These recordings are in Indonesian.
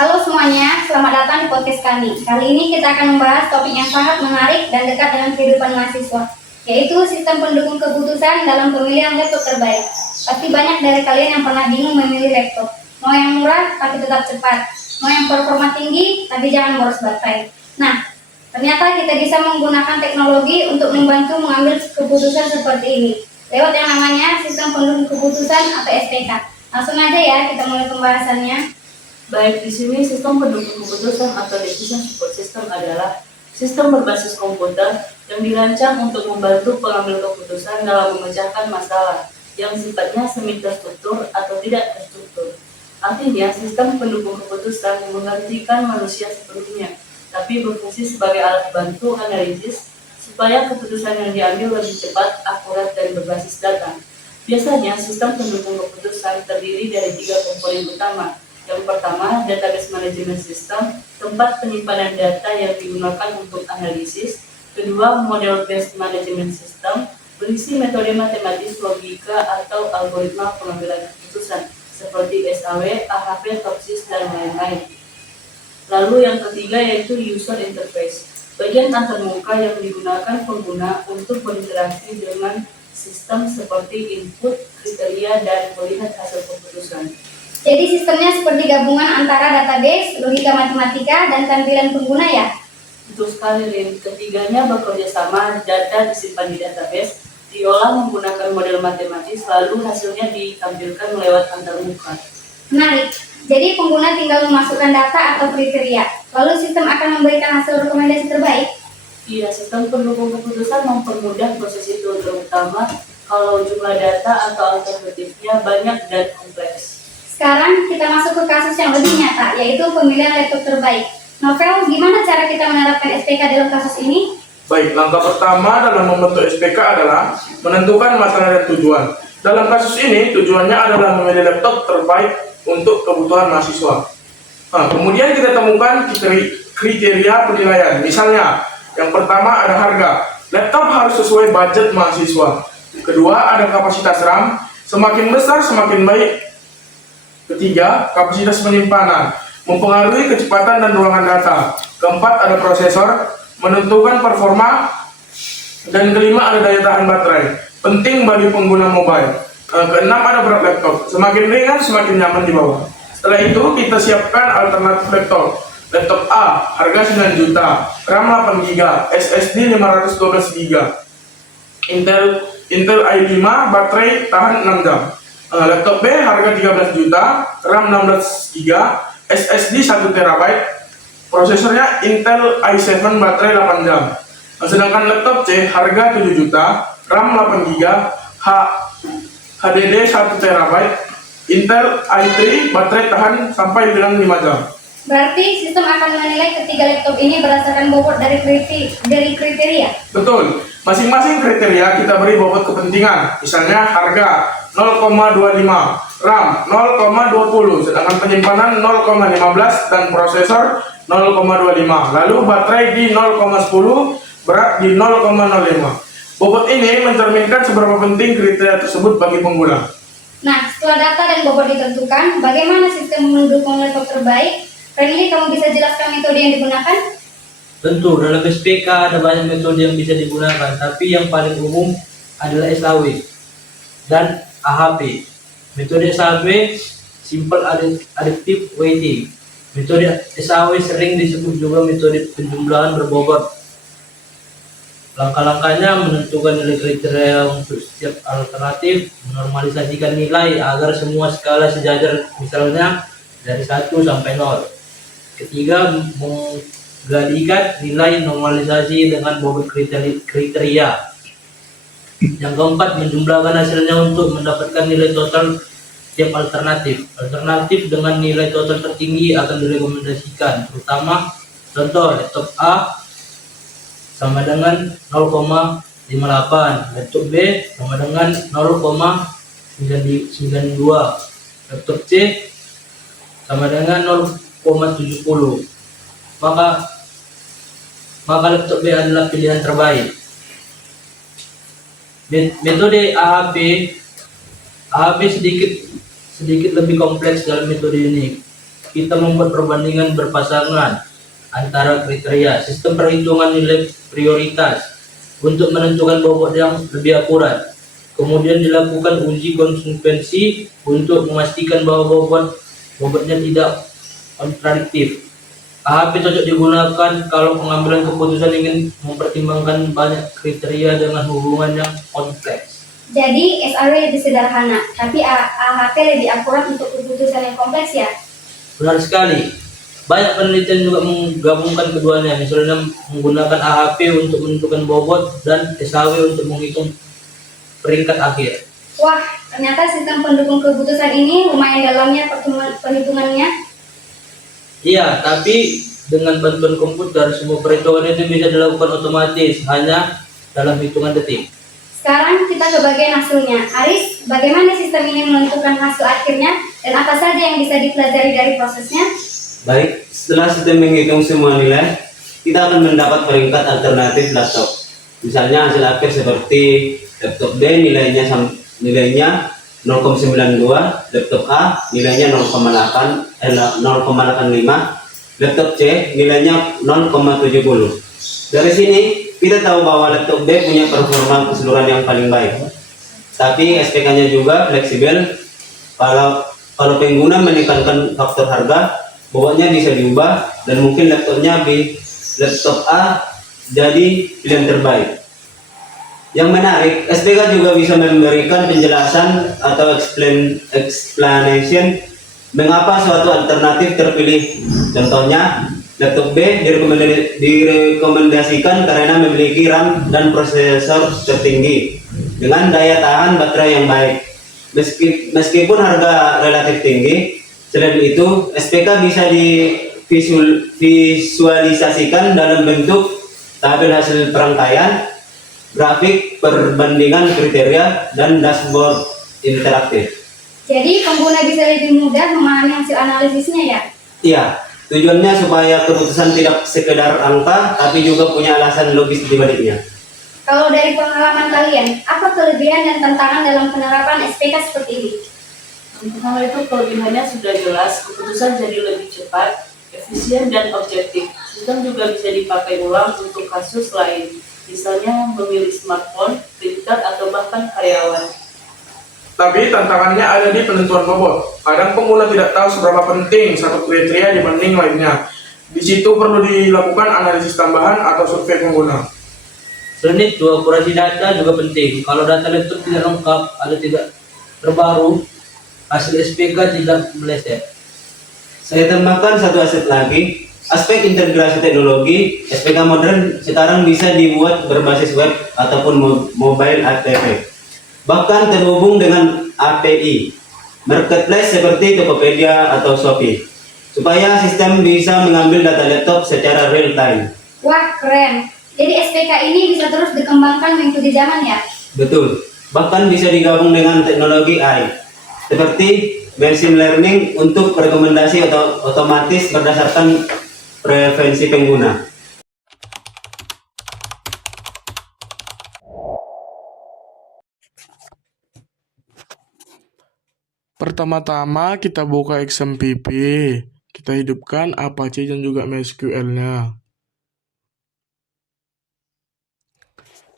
Halo semuanya, selamat datang di podcast kami. Kali ini kita akan membahas topik yang sangat menarik dan dekat dengan kehidupan mahasiswa, yaitu sistem pendukung keputusan dalam pemilihan laptop terbaik. Pasti banyak dari kalian yang pernah bingung memilih laptop. Mau yang murah tapi tetap cepat, mau yang performa tinggi tapi jangan boros baterai. Nah, ternyata kita bisa menggunakan teknologi untuk membantu mengambil keputusan seperti ini, lewat yang namanya sistem pendukung keputusan atau SPK. Langsung aja ya kita mulai pembahasannya. Baik, di sini sistem pendukung keputusan atau decision support system adalah sistem berbasis komputer yang dirancang untuk membantu pengambil keputusan dalam memecahkan masalah yang sifatnya semi terstruktur atau tidak terstruktur. Artinya, sistem pendukung keputusan menggantikan manusia sepenuhnya, tapi berfungsi sebagai alat bantu analisis supaya keputusan yang diambil lebih cepat, akurat, dan berbasis data. Biasanya, sistem pendukung keputusan terdiri dari 3 komponen utama. Yang pertama, database management system, tempat penyimpanan data yang digunakan untuk analisis. Kedua, model-based management system, berisi metode matematis, logika, atau algoritma pengambilan keputusan, seperti SAW, AHP, TOPSIS, dan lain-lain. Lalu yang ketiga yaitu user interface, bagian antarmuka yang digunakan pengguna untuk berinteraksi dengan sistem seperti input, kriteria, dan melihat hasil keputusan. Jadi sistemnya seperti gabungan antara database, logika matematika, dan tampilan pengguna ya? Betul sekali, Lin. Ketiganya bekerja sama, data disimpan di database, diolah menggunakan model matematis, lalu hasilnya ditampilkan lewat antarmuka. Menarik. Jadi pengguna tinggal memasukkan data atau kriteria, lalu sistem akan memberikan hasil rekomendasi terbaik? Iya, sistem pendukung keputusan mempermudah proses itu, terutama kalau jumlah data atau alternatifnya banyak dan kompleks. Sekarang kita masuk ke kasus yang lebih nyata, yaitu pemilihan laptop terbaik. Novel, gimana cara kita menerapkan SPK dalam kasus ini? Baik, langkah pertama dalam membentuk SPK adalah menentukan masalah dan tujuan. Dalam kasus ini, tujuannya adalah memilih laptop terbaik untuk kebutuhan mahasiswa. Kemudian kita temukan kriteria penilaian. Misalnya, yang pertama ada harga. Laptop harus sesuai budget mahasiswa. Kedua, ada kapasitas RAM. Semakin besar, semakin baik. Ketiga, kapasitas penyimpanan, mempengaruhi kecepatan dan ruangan data. Keempat, ada prosesor, menentukan performa. Dan kelima, ada daya tahan baterai, penting bagi pengguna mobile. Keenam, ada berat laptop, semakin ringan semakin nyaman dibawa. Setelah itu, kita siapkan alternatif laptop. Laptop A, harga 9 juta, RAM 8 GB, SSD 512 GB. Intel i5, baterai tahan 6 jam. Laptop B harga 13 juta, RAM 16 GB, SSD 1 TB, prosesornya Intel i7, baterai 8 jam. Sedangkan laptop C harga 7 juta, RAM 8 GB, HDD 1 TB, Intel i3, baterai tahan sampai dengan 5 jam. Berarti sistem akan menilai ketiga laptop ini berdasarkan bobot dari kriteria? Betul, masing-masing kriteria kita beri bobot kepentingan. Misalnya harga 0,25, RAM 0,20, sedangkan penyimpanan 0,15 dan prosesor 0,25. Lalu baterai di 0,10, berat di 0,05. Bobot ini mencerminkan seberapa penting kriteria tersebut bagi pengguna. Nah, setelah data dan bobot ditentukan, bagaimana sistem mendukung laptop terbaik? Friendly, kamu bisa jelaskan metode yang digunakan? Tentu, dalam SPK ada banyak metode yang bisa digunakan, tapi yang paling umum adalah SAW dan AHP. Metode SAW, Simple Adaptive Weighting. Metode SAW sering disebut juga metode penjumlahan berbobot. Langkah-langkahnya menentukan nilai kriteria untuk setiap alternatif, menormalisasikan nilai agar semua skala sejajar, misalnya dari 1 sampai 0. Ketiga, menggalikan nilai normalisasi dengan bobot kriteria. Yang keempat, menjumlahkan hasilnya untuk mendapatkan nilai total setiap alternatif. Alternatif dengan nilai total tertinggi akan direkomendasikan, terutama contoh laptop A sama dengan 0,58, laptop B sama dengan 0,92, laptop C sama dengan 0,70. Maka laptop B adalah pilihan terbaik. Metode AHP sedikit lebih kompleks dalam metode ini. Kita membuat perbandingan berpasangan antara kriteria, sistem perhitungan nilai prioritas untuk menentukan bobot yang lebih akurat. Kemudian dilakukan uji konsekuensi untuk memastikan bahwa bobotnya tidak kontradiktif. AHP cocok digunakan kalau pengambilan keputusan ingin mempertimbangkan banyak kriteria dengan hubungan yang kompleks. Jadi SAW lebih sederhana, tapi AHP lebih akurat untuk keputusan yang kompleks ya. Benar sekali. Banyak penelitian juga menggabungkan keduanya, misalnya menggunakan AHP untuk menentukan bobot dan SAW untuk menghitung peringkat akhir. Wah, ternyata sistem pendukung keputusan ini lumayan dalamnya perhitungannya. Iya, tapi dengan bantuan komputer, semua perhitungan itu bisa dilakukan otomatis, hanya dalam hitungan detik. Sekarang kita ke bagian hasilnya. Aris, bagaimana sistem ini menentukan hasil akhirnya dan apa saja yang bisa dipelajari dari prosesnya? Baik, setelah sistem menghitung semua nilai, kita akan mendapat peringkat alternatif laptop. Misalnya hasil akhir seperti laptop B nilainya 0,92, laptop A nilainya 0,85, laptop C nilainya 0,70. Dari sini kita tahu bahwa laptop B punya performa keseluruhan yang paling baik. Tapi SPK-nya juga fleksibel. Kalau pengguna menekankan faktor harga, bobotnya bisa diubah dan mungkin laptop A jadi pilihan terbaik. Yang menarik, SPK juga bisa memberikan penjelasan atau explanation mengapa suatu alternatif terpilih. Contohnya, laptop B direkomendasikan karena memiliki RAM dan prosesor tertinggi dengan daya tahan baterai yang baik. Meskipun harga relatif tinggi, selain itu SPK bisa divisualisasikan dalam bentuk tabel hasil perangkaian, grafik perbandingan kriteria, dan dashboard interaktif. Jadi pengguna bisa lebih mudah memahami hasil analisisnya ya? Iya, tujuannya supaya keputusan tidak sekedar angka, tapi juga punya alasan logis di baliknya. Kalau dari pengalaman kalian, apa kelebihan dan tantangan dalam penerapan SPK seperti ini? Untuk hal itu kelebihannya sudah jelas, keputusan jadi lebih cepat, efisien dan objektif. Sistem juga bisa dipakai ulang untuk kasus lain, misalnya memilih smartphone, printer, atau bahkan karyawan. Tapi tantangannya ada di penentuan bobot. Kadang pengguna tidak tahu seberapa penting satu kriteria dibanding lainnya. Di situ perlu dilakukan analisis tambahan atau survei pengguna. Selain itu, akurasi data juga penting. Kalau data laptop tidak lengkap atau tidak terbaru, hasil SPK tidak meleset. Saya tambahkan satu aspek lagi, aspek integrasi teknologi. SPK modern sekarang bisa dibuat berbasis web ataupun mobile app, bahkan terhubung dengan API marketplace seperti Tokopedia atau Shopee, supaya sistem bisa mengambil data laptop secara real time. Wah, keren. Jadi SPK ini bisa terus dikembangkan mengikuti zaman ya? Betul, bahkan bisa digabung dengan teknologi AI seperti machine learning untuk rekomendasi otomatis berdasarkan preferensi pengguna. Pertama-tama kita buka XMPP, kita hidupkan Apache dan juga MySQL-nya.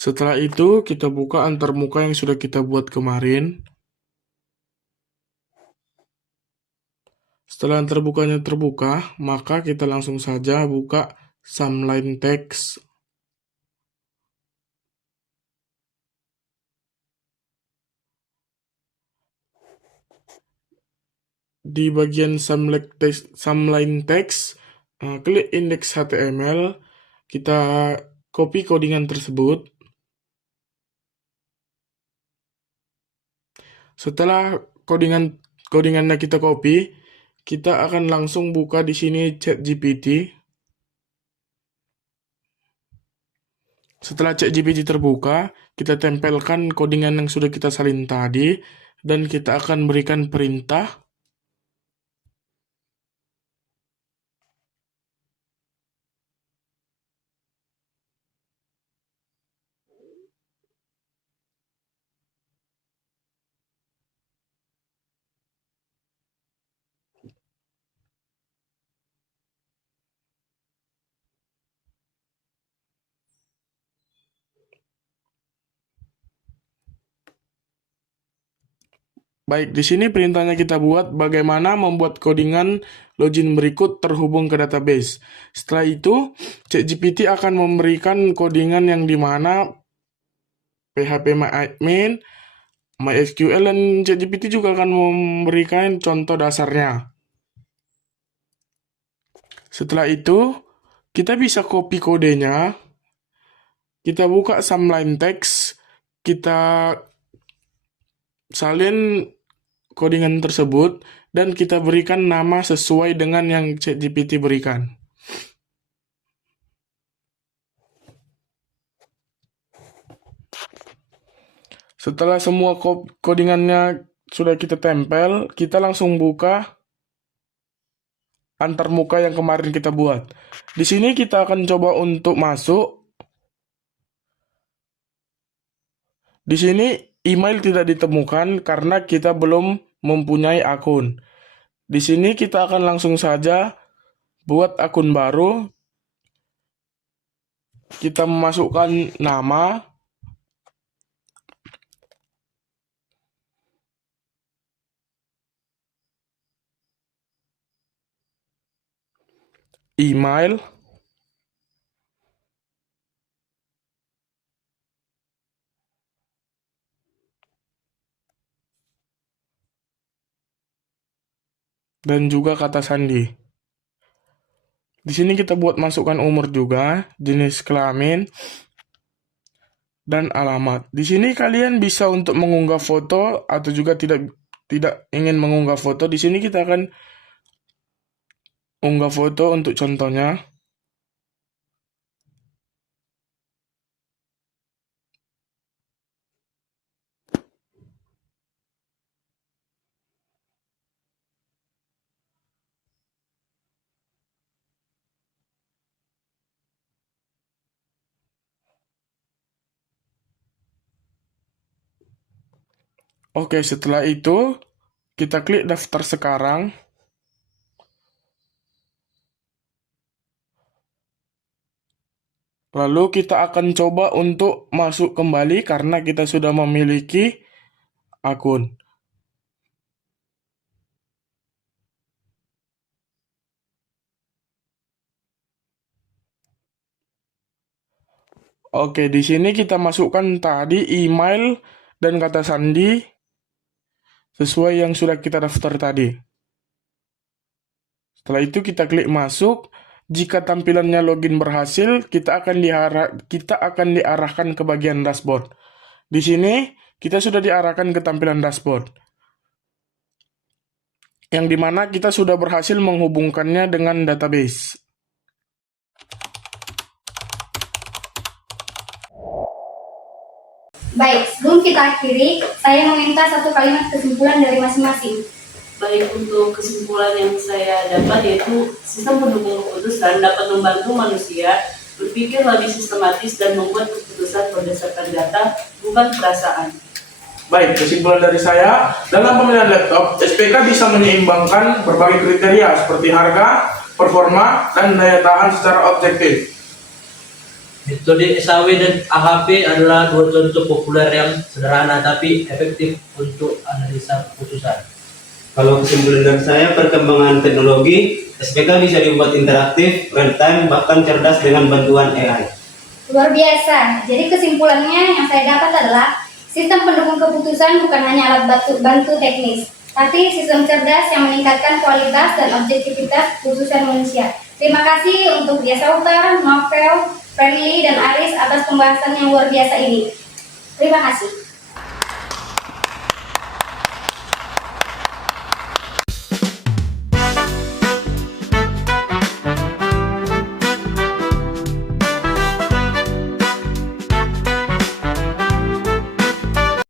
Setelah itu kita buka antarmuka yang sudah kita buat kemarin. Setelah yang terbukanya terbuka, maka kita langsung saja buka Sumline Text. Di bagian Sumline Text, klik indeks HTML, kita copy codingan tersebut. Setelah codingannya kita copy, kita akan langsung buka di sini ChatGPT. Setelah ChatGPT terbuka, kita tempelkan codingan yang sudah kita salin tadi, dan kita akan berikan perintah. Baik, di sini perintahnya kita buat bagaimana membuat codingan login berikut terhubung ke database. Setelah itu, ChatGPT akan memberikan codingan yang dimana phpMyAdmin, MySQL, dan ChatGPT juga akan memberikan contoh dasarnya. Setelah itu, kita bisa copy kodenya, kita buka Sumline Text, kita salin codingan tersebut, dan kita berikan nama sesuai dengan yang ChatGPT berikan. Setelah semua codingannya sudah kita tempel, kita langsung buka antarmuka yang kemarin kita buat. Di sini kita akan coba untuk masuk. Di sini email tidak ditemukan karena kita belum mempunyai akun. Di sini kita akan langsung saja buat akun baru. Kita memasukkan nama, email, dan juga kata sandi. Di sini kita buat masukkan umur juga, jenis kelamin, dan alamat. Di sini kalian bisa untuk mengunggah foto atau juga tidak ingin mengunggah foto. Di sini kita akan unggah foto untuk contohnya. Oke, setelah itu kita klik daftar sekarang. Lalu kita akan coba untuk masuk kembali karena kita sudah memiliki akun. Oke, di sini kita masukkan tadi email dan kata sandi sesuai yang sudah kita daftar tadi. Setelah itu kita klik masuk. Jika tampilannya login berhasil, kita akan diarahkan ke bagian dashboard. Di sini kita sudah diarahkan ke tampilan dashboard, yang dimana kita sudah berhasil menghubungkannya dengan database. Baik, sebelum kita akhiri, saya meminta satu kalimat kesimpulan dari masing-masing. Baik, untuk kesimpulan yang saya dapat yaitu sistem pendukung keputusan dapat membantu manusia berpikir lebih sistematis dan membuat keputusan berdasarkan data, bukan perasaan. Baik, kesimpulan dari saya, dalam pemilihan laptop, SPK bisa menyeimbangkan berbagai kriteria seperti harga, performa, dan daya tahan secara objektif. Metode SAW dan AHP adalah dua contoh populer yang sederhana tapi efektif untuk analisa keputusan. Kalau kesimpulan dari saya, perkembangan teknologi, SPK bisa dibuat interaktif, real time, bahkan cerdas dengan bantuan AI. Luar biasa. Jadi kesimpulannya yang saya dapat adalah sistem pendukung keputusan bukan hanya alat bantu teknis, tapi sistem cerdas yang meningkatkan kualitas dan objektivitas keputusan manusia. Terima kasih untuk Dia Sauter, Novel, Friendly, dan Aris atas pembahasan yang luar biasa ini. Terima kasih.